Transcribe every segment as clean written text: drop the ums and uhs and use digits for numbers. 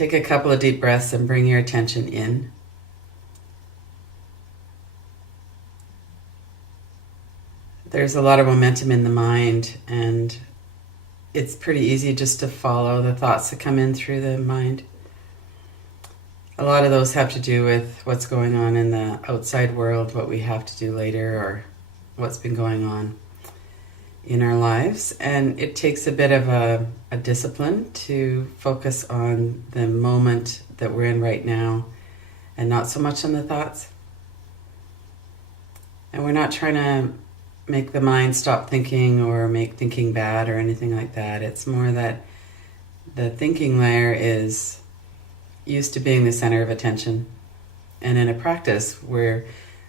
Take a couple of deep breaths and bring your attention in. There's a lot of momentum in the mind, and it's pretty easy just to follow the thoughts that come in through the mind. A lot of those have to do with what's going on in the outside world, what we have to do later, or what's been going on in our lives. And it takes a bit of a discipline to focus on the moment that we're in right now and not so much on the thoughts. And we're not trying to make the mind stop thinking or make thinking bad or anything like that. It's more that the thinking layer is used to being the center of attention. And in a practice, we're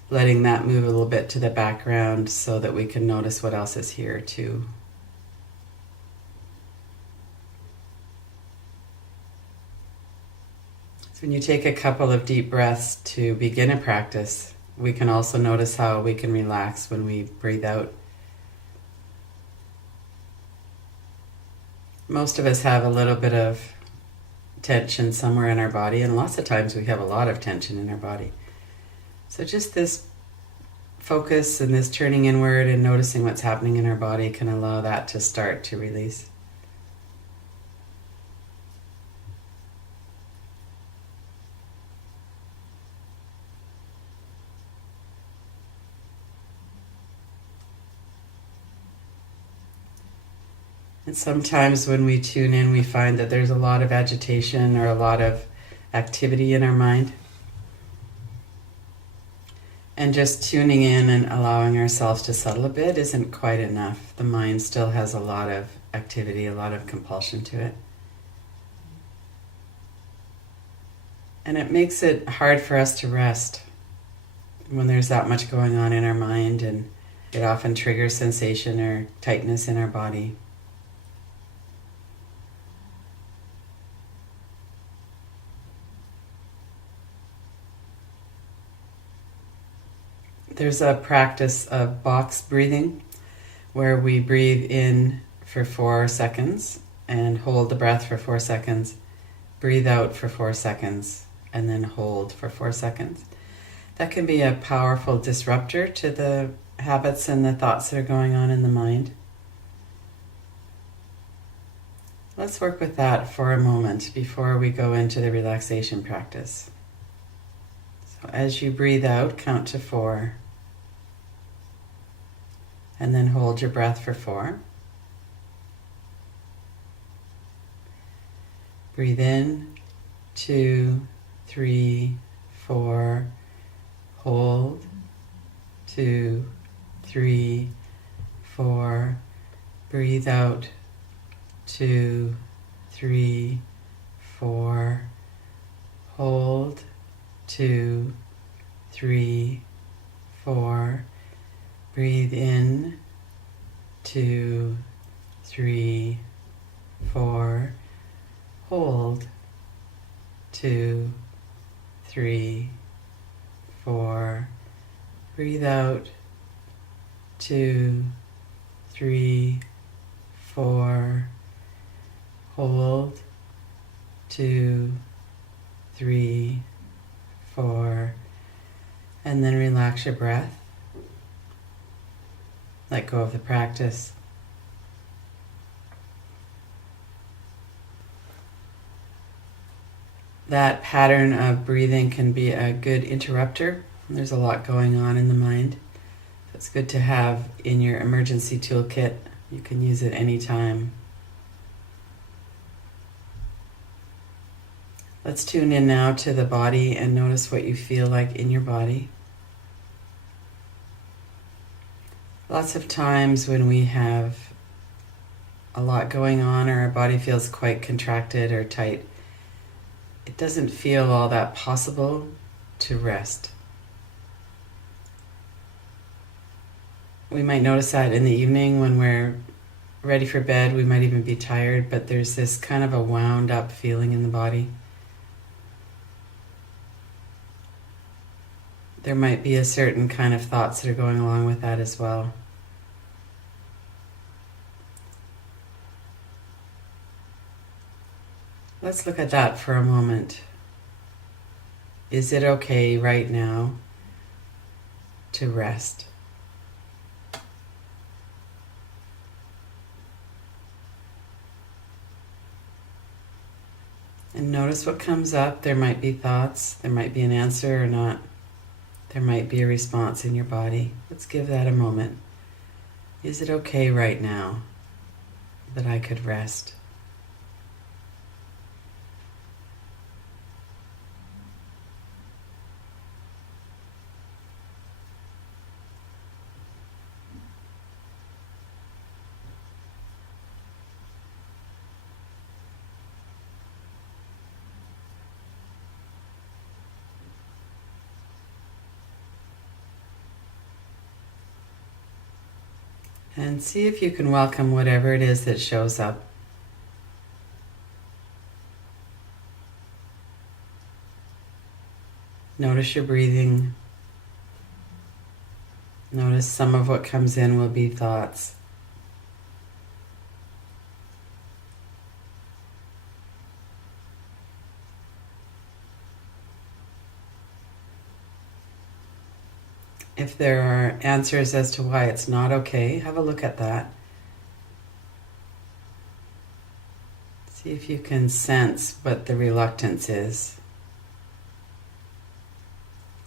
letting that move a little bit to the background so that we can notice what else is here too. So when you take a couple of deep breaths to begin a practice, we can also notice how we can relax when we breathe out. Most of us have a little bit of tension somewhere in our body, and lots of times we have a lot of tension in our body. So just this focus and this turning inward and noticing what's happening in our body can allow that to start to release. And sometimes when we tune in, we find that there's a lot of agitation or a lot of activity in our mind. And just tuning in and allowing ourselves to settle a bit isn't quite enough. The mind still has a lot of activity, a lot of compulsion to it. And it makes it hard for us to rest when there's that much going on in our mind, and it often triggers sensation or tightness in our body. There's a practice of box breathing where we breathe in for 4 seconds and hold the breath for 4 seconds, breathe out for 4 seconds, and then hold for 4 seconds. That can be a powerful disruptor to the habits and the thoughts that are going on in the mind. Let's work with that for a moment before we go into the relaxation practice. So as you breathe out, count to 4. And then hold your breath for 4. Breathe in, 2, 3, 4. Hold, 2, 3, 4. Breathe out, 2, 3, 4. Hold, 2, 3, 4. Breathe in, 2, 3, 4. Hold, 2, 3, 4. Breathe out, 2, 3, 4. Hold, 2, 3, 4. And then relax your breath. Let go of the practice. That pattern of breathing can be a good interrupter. There's a lot going on in the mind. It's good to have in your emergency toolkit. You can use it anytime. Let's tune in now to the body and notice what you feel like in your body. Lots of times when we have a lot going on or our body feels quite contracted or tight, it doesn't feel all that possible to rest. We might notice that in the evening when we're ready for bed. We might even be tired, but there's this kind of a wound up feeling in the body. There might be a certain kind of thoughts that are going along with that as well. Let's look at that for a moment. Is it okay right now to rest? And notice what comes up. There might be thoughts, there might be an answer or not. There might be a response in your body. Let's give that a moment. Is it okay right now that I could rest? And see if you can welcome whatever it is that shows up. Notice your breathing. Notice some of what comes in will be thoughts. If there are answers as to why it's not okay, have a look at that. See if you can sense what the reluctance is.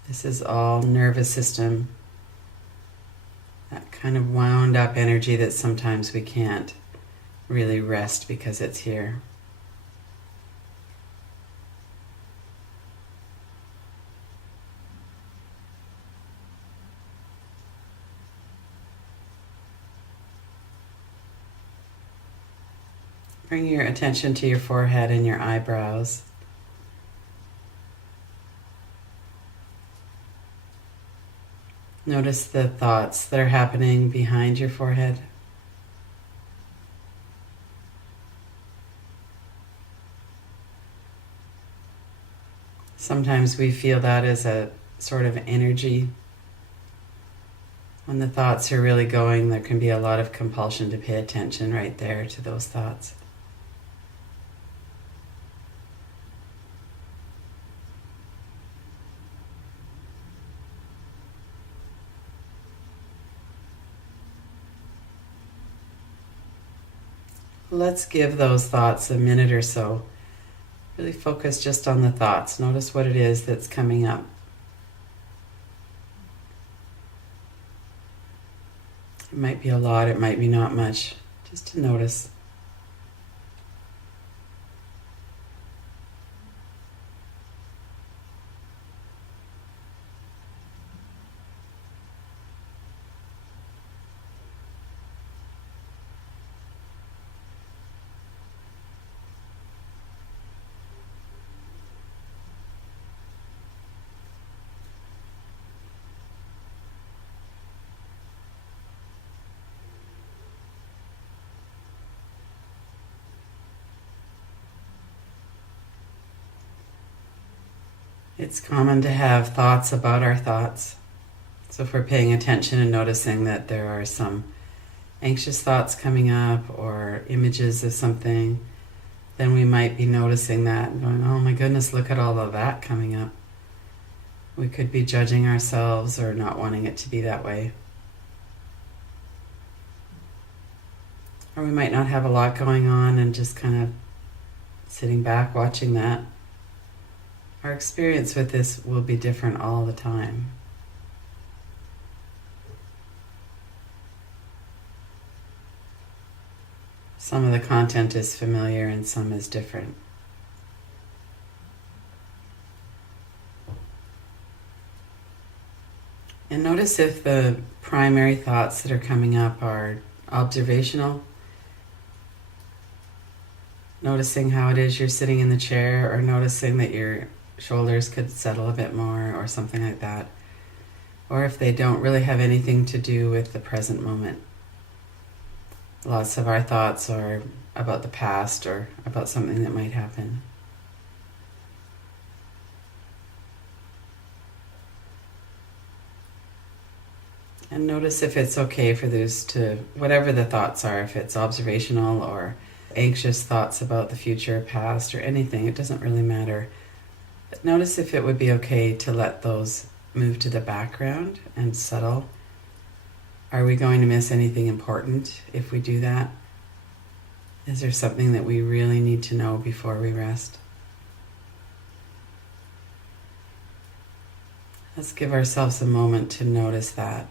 This is all nervous system, that kind of wound up energy that sometimes we can't really rest because it's here. Bring your attention to your forehead and your eyebrows. Notice the thoughts that are happening behind your forehead. Sometimes we feel that as a sort of energy. When the thoughts are really going, there can be a lot of compulsion to pay attention right there to those thoughts. Let's give those thoughts a minute or so. Really focus just on the thoughts. Notice what it is that's coming up. It might be a lot, it might be not much. Just to notice. It's common to have thoughts about our thoughts. So if we're paying attention and noticing that there are some anxious thoughts coming up or images of something, then we might be noticing that and going, oh my goodness, look at all of that coming up. We could be judging ourselves or not wanting it to be that way. Or we might not have a lot going on and just kind of sitting back watching that. Our experience with this will be different all the time. Some of the content is familiar and some is different. And notice if the primary thoughts that are coming up are observational. Noticing how it is you're sitting in the chair, or noticing that your shoulders could settle a bit more or something like that. Or if they don't really have anything to do with the present moment. Lots of our thoughts are about the past or about something that might happen. And notice if it's okay for those to, whatever the thoughts are, if it's observational or anxious thoughts about the future or past or anything. It doesn't really matter. But notice if it would be okay to let those move to the background and settle. Are we going to miss anything important if we do that? Is there something that we really need to know before we rest? Let's give ourselves a moment to notice that.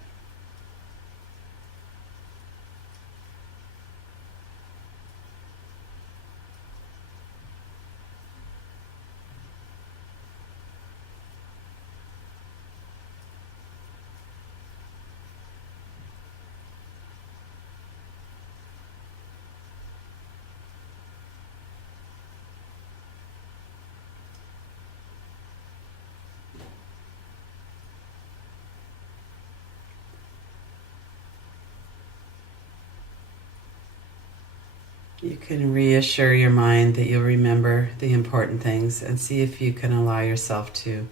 You can reassure your mind that you'll remember the important things and see if you can allow yourself to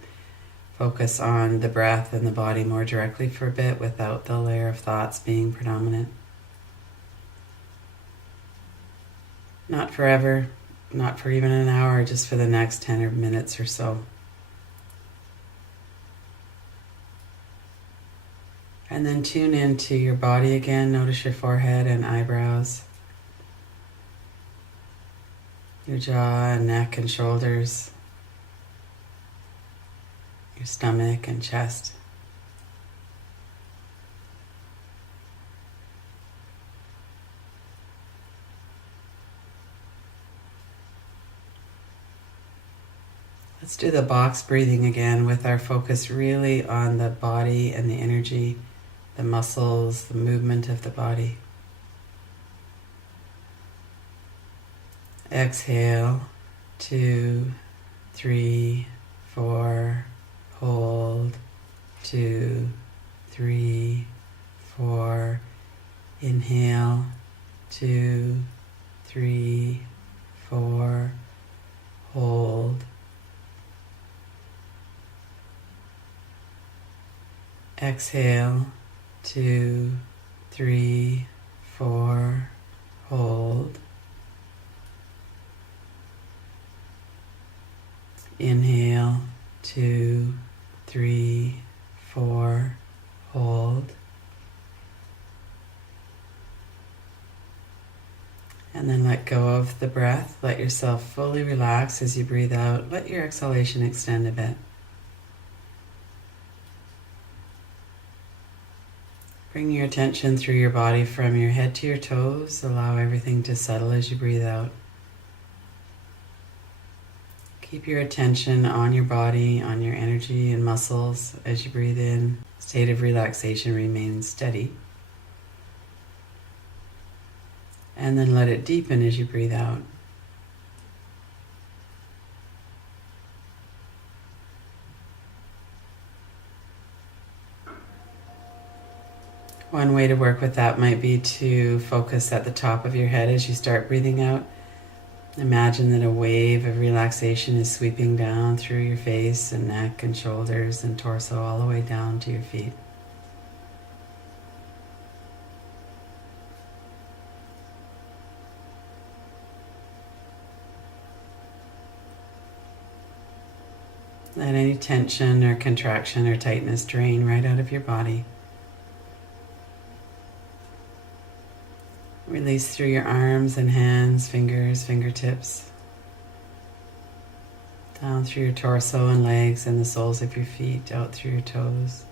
focus on the breath and the body more directly for a bit without the layer of thoughts being predominant. Not forever, not for even an hour, just for the next 10 minutes or so. And then tune into your body again. Notice your forehead and eyebrows, your jaw and neck and shoulders, your stomach and chest. Let's do the box breathing again with our focus really on the body and the energy, the muscles, the movement of the body. Exhale, 2, 3, 4, hold, 2, 3, 4, inhale, 2, 3, 4, hold, exhale, 2, 3, 4, hold, inhale, 2, 3, 4, hold. And then let go of the breath. Let yourself fully relax as you breathe out. Let your exhalation extend a bit. Bring your attention through your body from your head to your toes. Allow everything to settle as you breathe out. Keep your attention on your body, on your energy and muscles as you breathe in. State of relaxation remains steady. And then let it deepen as you breathe out. One way to work with that might be to focus at the top of your head as you start breathing out. Imagine that a wave of relaxation is sweeping down through your face and neck and shoulders and torso all the way down to your feet. Let any tension or contraction or tightness drain right out of your body. Release through your arms and hands, fingers, fingertips, down through your torso and legs and the soles of your feet, out through your toes.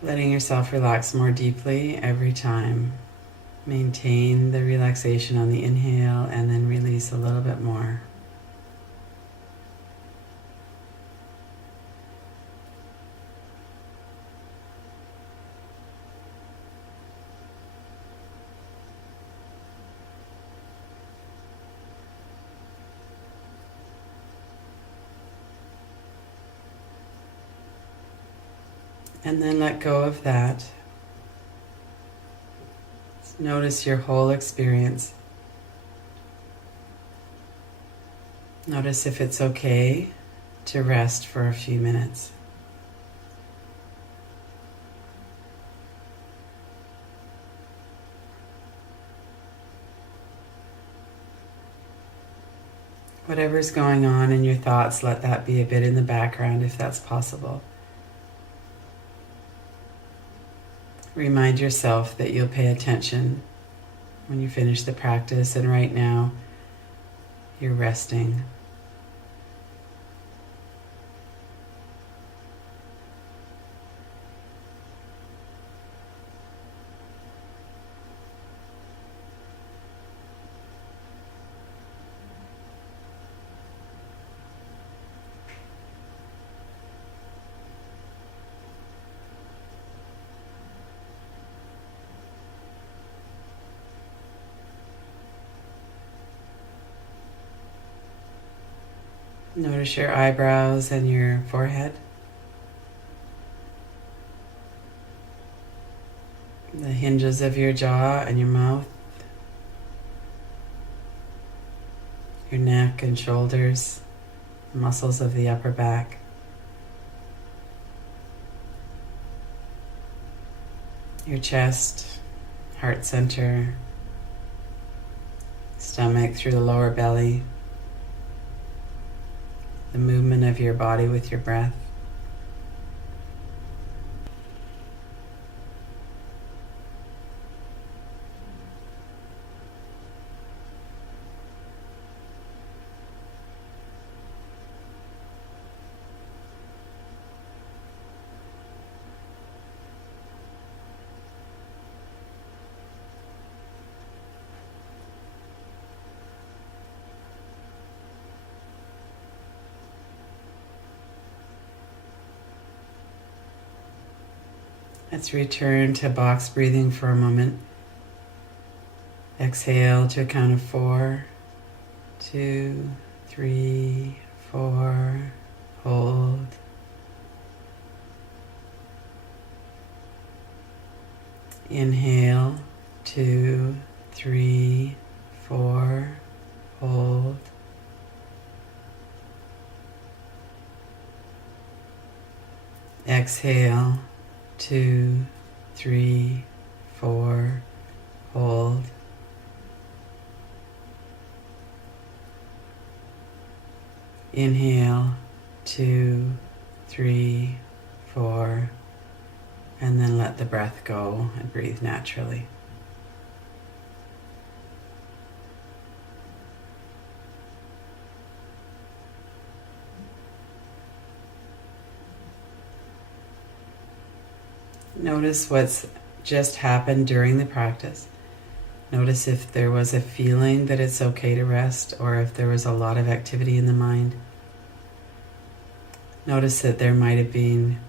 Letting yourself relax more deeply every time. Maintain the relaxation on the inhale and then release a little bit more. And then let go of that. Notice your whole experience. Notice if it's okay to rest for a few minutes. Whatever's going on in your thoughts, let that be a bit in the background if that's possible. Remind yourself that you'll pay attention when you finish the practice, and right now you're resting. Notice your eyebrows and your forehead, the hinges of your jaw and your mouth, your neck and shoulders, muscles of the upper back. Your chest, heart center, stomach through the lower belly, the movement of your body with your breath. Let's return to box breathing for a moment. Exhale to a count of 4, 2, 3, 4. Hold. Inhale, 2, 3, 4. Hold. Exhale, 2, 3, 4. Hold. Inhale, 2, 3, 4, and then let the breath go and breathe naturally. Notice what's just happened during the practice. Notice if there was a feeling that it's okay to rest, or if there was a lot of activity in the mind. Notice that there might have been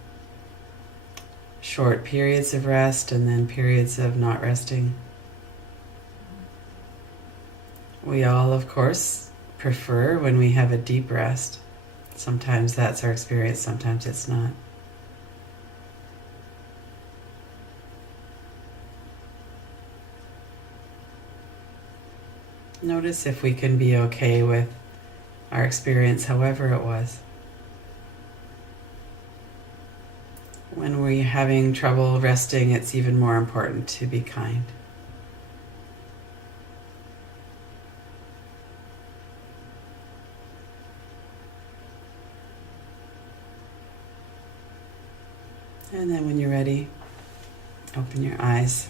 short periods of rest and then periods of not resting. We all, of course, prefer when we have a deep rest. Sometimes that's our experience, sometimes it's not. Notice if we can be okay with our experience, however it was. When we're having trouble resting, it's even more important to be kind. And then when you're ready, open your eyes.